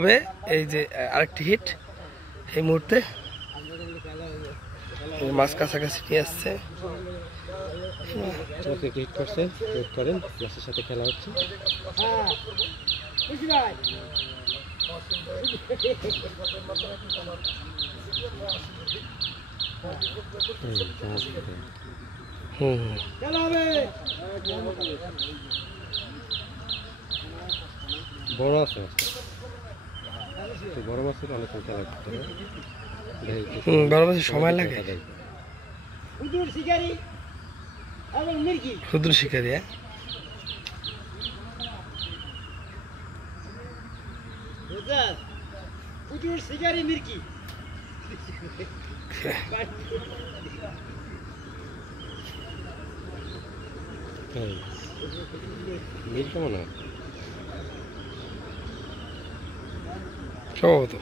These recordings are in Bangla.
তবে এই যে আরেকটি হিট এই মুহূর্তে মাছ কাছাকাছি নিয়ে আসছে। হিট করছে, ওয়েট করেন, মাছের সাথে খেলা হচ্ছে। বড় আছে, বড় মাছের অনেক খেলা করতে হবে, বড় মাছের সময় লাগে। ক্ষুদ্র শিকারী শিকারি মির্কি মিল কেমন হয় সম্ভবত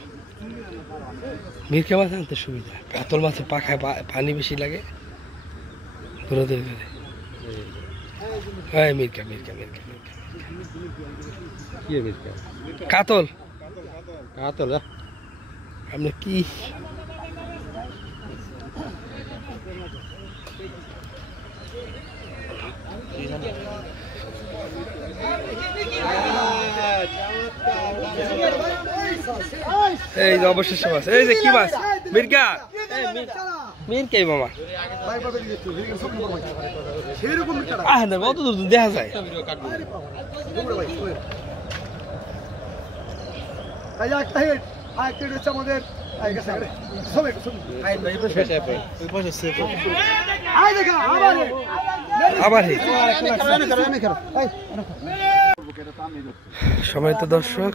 মিরকা মাছ আনতে সুবিধা। কাতল মাছের পাখায় পানি বেশি লাগে, দৌড়াদৌড়ি করে। হ্যাঁ মিরকা মিরকা মিরকা মিরকা কি মিরকা কাতল কাতল। আপনি কি এই যে অবশেষে মাছ, এই যে কি মাছ মিরকা, মিরকাই মামা। কত দূর দেখা যায়। আবার সময় তো দর্শক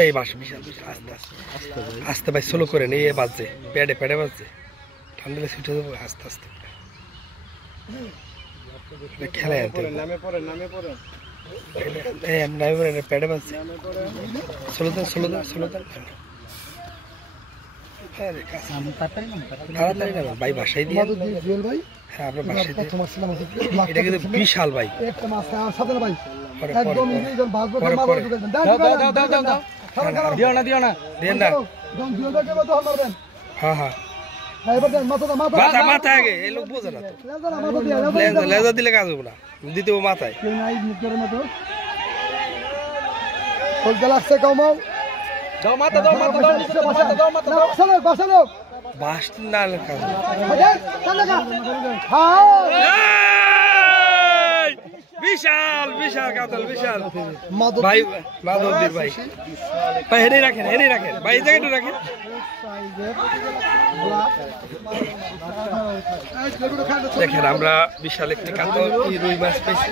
এই মাস বিশাল বিশাল আস্তে আস্তে আস্তে ভাই স্লো করে নিয়ে বাজছে, প্যাডে প্যাডে বাজছে, ঠান্ডা ছুটে যাবো আস্তে আস্তে। খেলায় আনতে প্যাডে বাজছে, ষোলো দেন ষোলো দেন ষোলো দেন। তাড়াতাড়ি না ভাই, বাসায় দিয়ে হ্যাঁ আপনার বাসায় দিয়ে। এটা কিন্তু বিশাল ভাই, দিও না দিও না দিও না। হ্যাঁ হ্যাঁ মাথা মাথা আগে, এই লোক বোঝে না তো, লেজা দিলে কাজ হবে না, দিতে মাথায়। বাস না বিশাল বিশাল কাতল, বিশাল ভাই মাধবদীর ভাই। ভাই হেনে রাখেন, হেনে রাখেন ভাই, এই জায়গাটা রাখেন। দেখেন আমরা বিশাল একটি কাতল রুই মাছ পেয়েছি।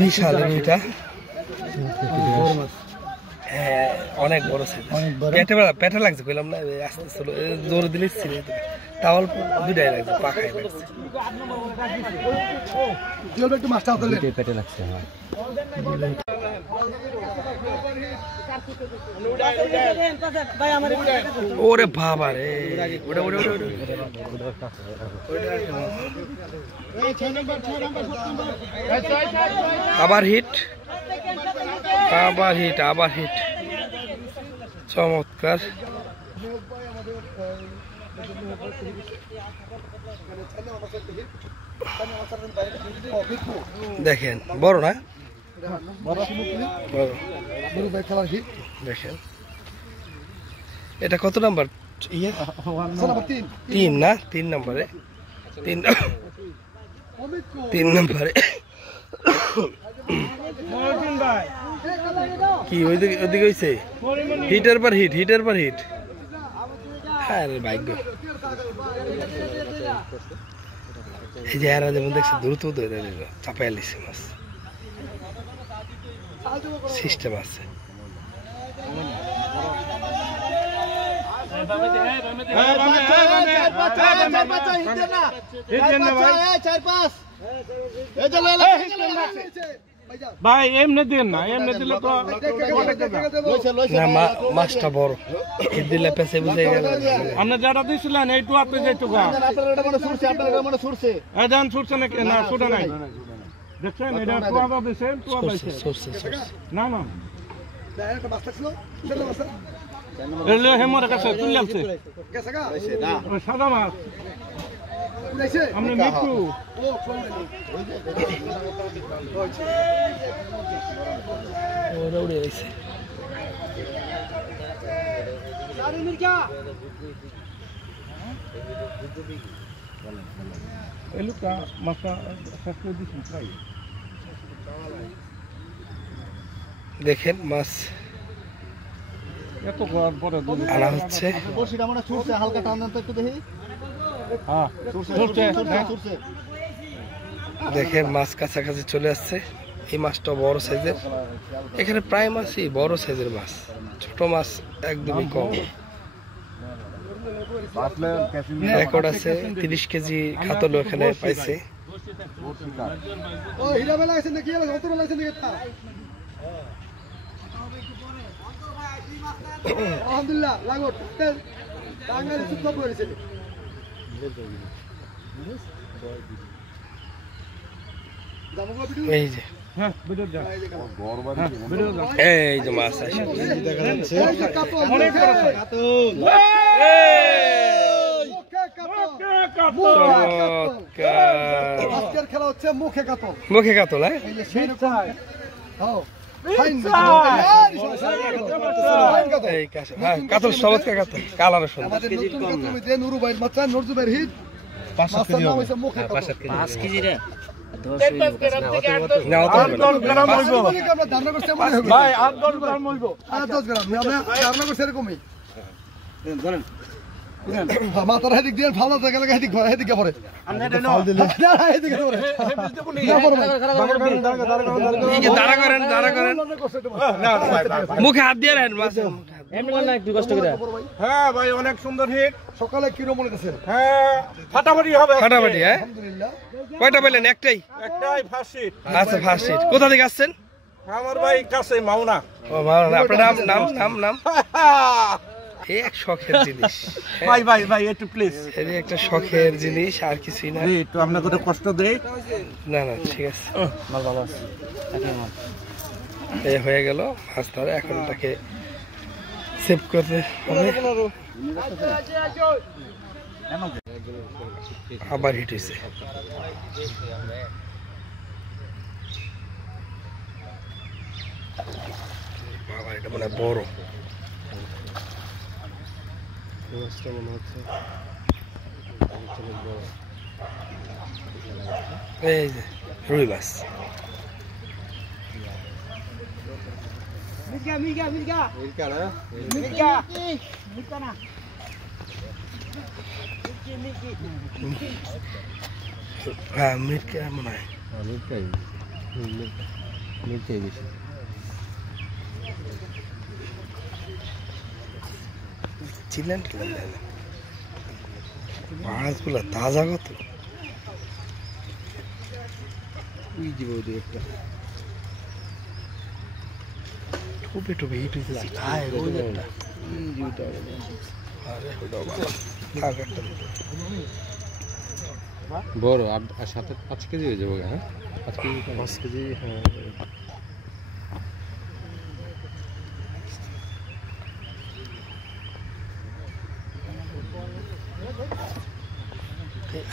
বিশাল রুইটা, হ্যাঁ অনেক বড় ছিল, পেটে লাগছে কইলাম না, আস্তে ছিল জোরে দিলে ছিল, তা অল্প দুটাই লাগছে, পাখায় লাগছে। পেটে লাগছে। ওরে বাবা রে, আবার হিট, আবার হিট, আবার হিট, চমৎকার। দেখেন বড় না, দেখেন এটা কত নাম্বার? ইয়ে 3 না, 3 নম্বরে, 3 নম্বরে। কি ওইদিকে হয়েছে হিটের পর হিট, হিটের পর হিট। হ্যাঁ ভাগ্য, এই যে এরা যেমন দেখছি দ্রুত চাপাই লিছে মাছ। সিস্টেম আছে। ভাই এমনি দেন না, এমনি দিলে তো না মাছটা বড়, এ দিলে পেছে বুঝে গেল। আপনি যেটা দিয়েছিলেন এইটু আপনি যেটু দেন ছুটছে নাকি? না ছুটে নাই, দেখছেন এটা টুয়া দিয়েছেন, টুয়া পাইছে না না এলে হেমরের কাছে তুলে আসছে সাদা মাছ। আপনি মিঠু ওরা উড়ে গেছে। এলুকা মাছটা শেষ করে দিচ্ছেন প্রায়। দেখেন মাছ এত বড় আনা হচ্ছে। দেখেন মাছ কাছাকাছি চলে আসছে। এই মাছটা বড় সাইজের, এখানে প্রায় মাছই বড় সাইজের মাছ, ছোট মাছ একদমই কম। রেকর্ড আছে 30 কেজি কাতল এখানে পাইছে। আলহামদুলিল্লাহ লাগো এই যে এই যে মাছ আসে। খেলা হচ্ছে মুখে কাতল। মুখে কাতল, কাতল সবজকে কাতল কালার সুন্দর। আমাদের নতুন কাতল হইতে নুরু ভাইয়ের বাচ্চা নরজু ভাইয়ের হিট 5 কেজি হবে। মুখে কাতল 5 কেজি রে না অত হবে না আমরা ধারণা করছি মনে হবে ভাই 8-10 গ্রাম হইব, 8-10 গ্রাম আমরা ধারণা করছি এরকমই। ধরেন মাথার হাইদিক দিয়ে ফালা থেকে লাগে হাইদিক হাইদিক পড়ে ফাল দিলে না হাইদিক পড়ে দাঁড়া করেন দাঁড়া করেন মুখে হাত দিয়ে রাখেন মাছ এমনি না একটু কষ্ট করে। হ্যাঁ ভাই অনেক সুন্দর হিট। সকালে কি রকম মনে করছেন? হ্যাঁ ফাটাফাটি হবে ফাটাফাটি। হ্যাঁ আলহামদুলিল্লাহ। কয়টা পেলেন? একটাই ফার্স্ট হিট। আচ্ছা ফার্স্ট হিট। কোথা থেকে আসছেন? আমার ভাই কাছে মাওনা। ও মাওনা। আপনার নাম নাম নাম নাম এক শখের জিনিস ভাই ভাই ভাই একটু প্লিজ, এই একটা শখের জিনিস আর কিছুই না। একটু আপনাকে কষ্ট দেই। না না ঠিক আছে, এই হয়ে গেল মাছ ধরে। এখন তাকে সেভ করতে হবে। আবার হিট হয়েছে। বাবা এটা মানে বড় এই যে রুই মাছ। মির্গা মির্গা মির্গা মির্কা না মির্গা মির্গা না হ্যাঁ মির্কা মনে হয়। মির্কাই মির্কাই বেশি। চিলেন মাছগুলো তাজা কত। টুপে টুপে হিট হইতেছে। বড় 7-5 কেজি হয়ে যাবে। হ্যাঁ 5 কেজি হ্যাঁ।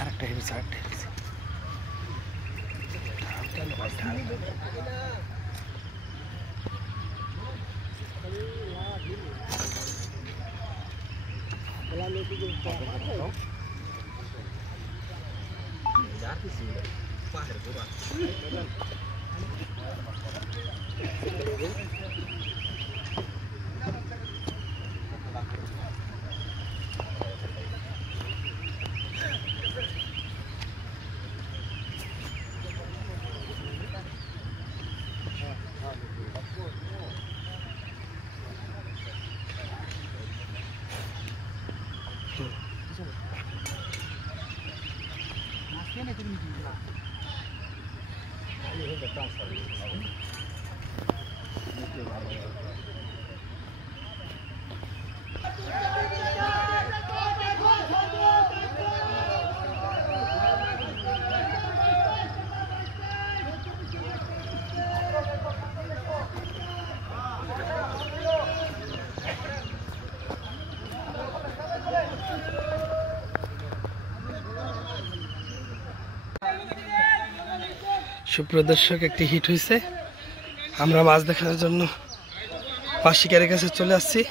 আরেকটা হেরেছে আরেকটা হেরেছে। সুপ্রিয় দর্শক, একটি হিট হয়েছে। আমরা মাছ দেখার জন্য মাছ শিকারের কাছে চলে আসছি।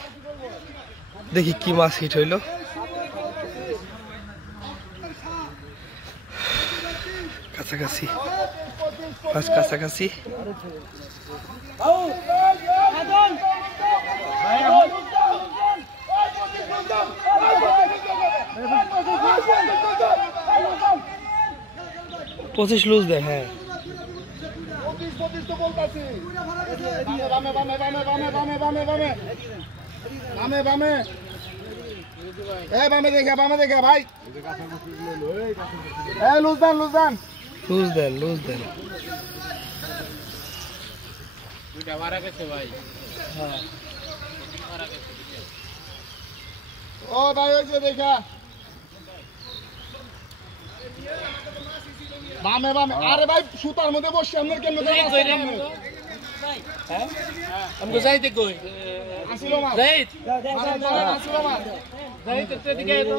দেখি কি মাছ হিট হইল। কাছাকাছি মাছ, কাছাকাছি। পঁচিশ লুজ দেয়। হ্যাঁ, লুজ দেন, লুজ দেন। ও ভাই ওই যে দেখা বামে বামে। আরে ভাই সুতার মধ্যে বসে আপনার কেন हमको जाइते कोई আসিলো মাছ जाइत আসিলো মাছ जाइत तो दिखे तो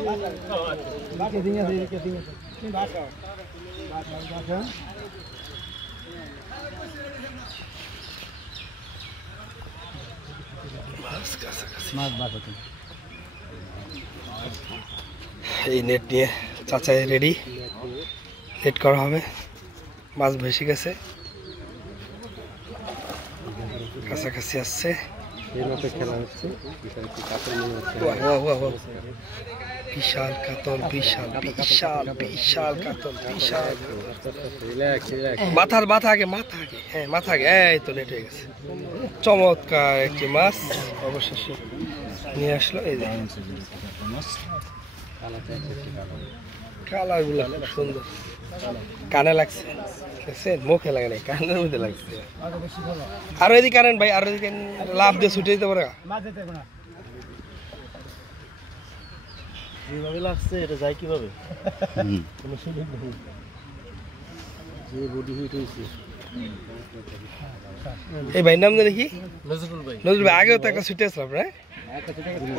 এই নেট নিয়ে চাচাই রেডি, নেট করা হবে। মাছ ভেসে গেছে, কাছাকাছি আসছে। খেলা হচ্ছে বিশাল কাতল, বিশাল বিশাল বিশাল কাতল, বিশাল। মাথার মাথা আগে, মাথা আগে। হ্যাঁ, মাথা আগে। এই তো নেট হয়ে গেছে। চমৎকার একটি মাছ অবশেষে নিয়ে আসলো। এই যে কালার গুলো খুব সুন্দর, কানে লাগছে, মুখে লাগে নাই, কানের মধ্যে লাগছে। আরো এদিকে আনেন ভাই, আরো এদিকে লাভ দিয়ে ছুটে দিতে পারে। যেভাবে লাগছে এটা যায় কিভাবে? যে বডি হিট হয়েছে। এই ভাই নাম জানি কি? নজরুল ভাই। নজরুল ভাই আগেও তো একটা ছুটে আসলো, আপনার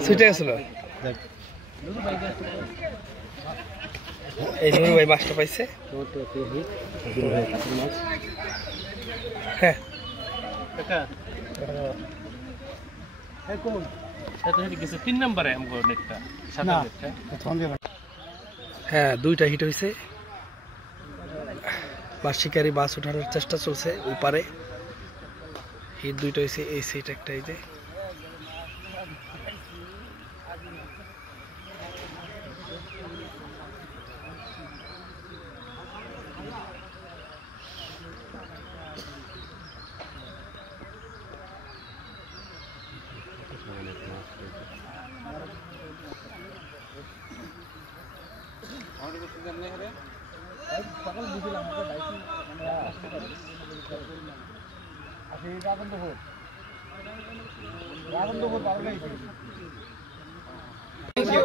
ছুটে গেছিল। এই নজরুল ভাই মাছটা পাইছে। হ্যাঁ, তিন নম্বরে আমগো নেটটা সাদা নেটটা। হ্যাঁ, দুইটা হিট হয়েছে। মাছ শিকারি মাছ উঠানোর চেষ্টা চলছে ওই পারে। হিট দুইটা হয়েছে, এই সাইড একটা। এই যে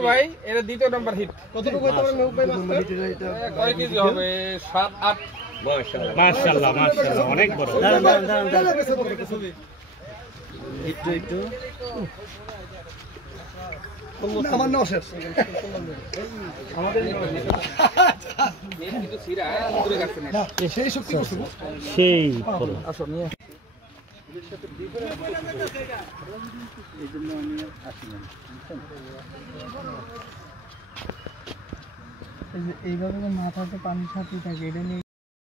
ভাই এটা দ্বিতীয় নাম্বার হিট। কতটুকু হইতে পারে মেহুক ভাই মাছটা? কয় কেজি হবে? 7-8। মাশাআল্লাহ মাশাআল্লাহ অনেক বড়। একটু আমার নাও শেষ সেই শক্তি করছে সেই এইভাবে মাথাতে পানি ছাড়তে থাকে, এটা নিয়ে